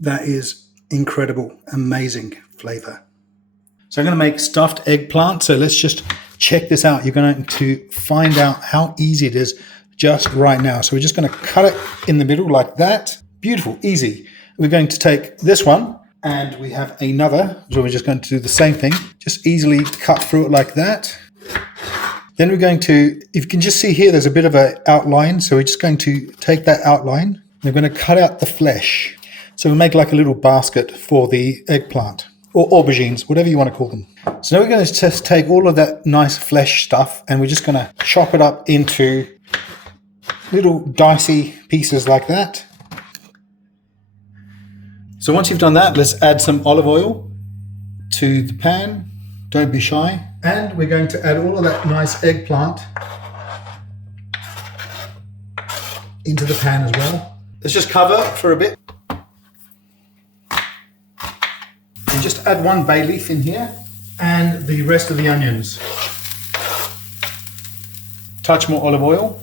That is incredible, amazing flavor. So I'm going to make stuffed eggplant. So let's just check this out. You're going to find out how easy it is just right now. So we're just going to cut it in the middle like that. Beautiful, easy. We're going to take this one and we have another. So we're just going to do the same thing. Just easily cut through it like that. Then we're going to, if you can just see here, there's a bit of an outline. So we're just going to take that outline. We're going to cut out the flesh. So we make like a little basket for the eggplant or aubergines, whatever you want to call them. So now we're going to just take all of that nice flesh stuff and we're just going to chop it up into little dicey pieces like that. So once you've done that, let's add some olive oil to the pan. Don't be shy. And we're going to add all of that nice eggplant into the pan as well. Let's just cover for a bit. And just add one bay leaf in here and the rest of the onions. Touch more olive oil.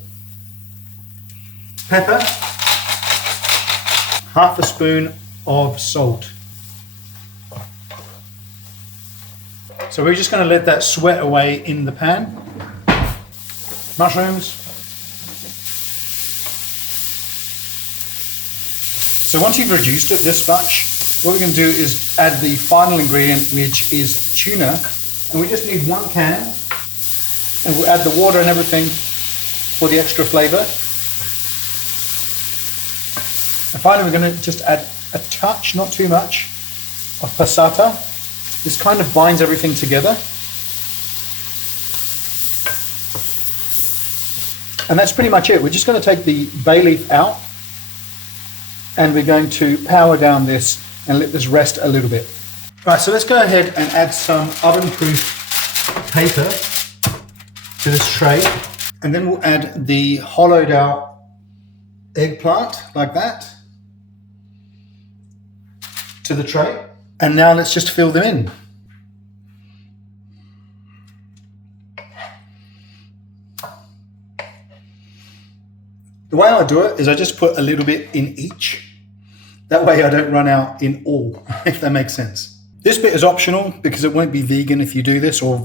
Pepper. Half a spoon of salt. So we're just going to let that sweat away in the pan. Mushrooms. So once you've reduced it this much, what we're going to do is add the final ingredient, which is tuna. And we just need 1 can. And we'll add the water and everything for the extra flavor. And finally, we're going to just add a touch, not too much, of passata. This kind of binds everything together. And that's pretty much it. We're just going to take the bay leaf out and we're going to power down this and let this rest a little bit. Right, so let's go ahead and add some oven-proof paper to this tray. And then we'll add the hollowed out eggplant like that to the tray. And now let's just fill them in. The way I do it is I just put a little bit in each. That way I don't run out in all, if that makes sense. This bit is optional because it won't be vegan if you do this or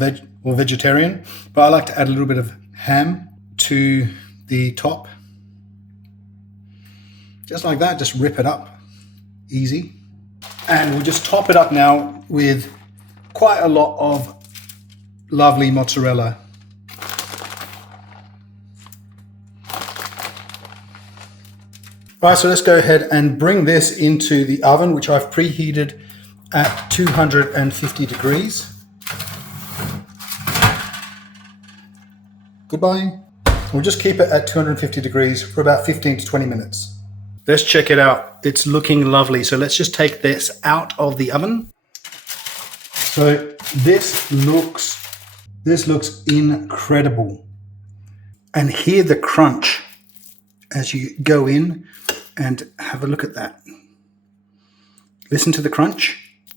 vegetarian, but I like to add a little bit of ham to the top. Just like that, just rip it up, easy. And we'll just top it up now with quite a lot of lovely mozzarella. Right, so let's go ahead and bring this into the oven, which I've preheated at 250 degrees. Goodbye. We'll just keep it at 250 degrees for about 15 to 20 minutes. Let's check it out. It's looking lovely. So let's just take this out of the oven. So this looks incredible. And hear the crunch as you go in and have a look at that. Listen to the crunch.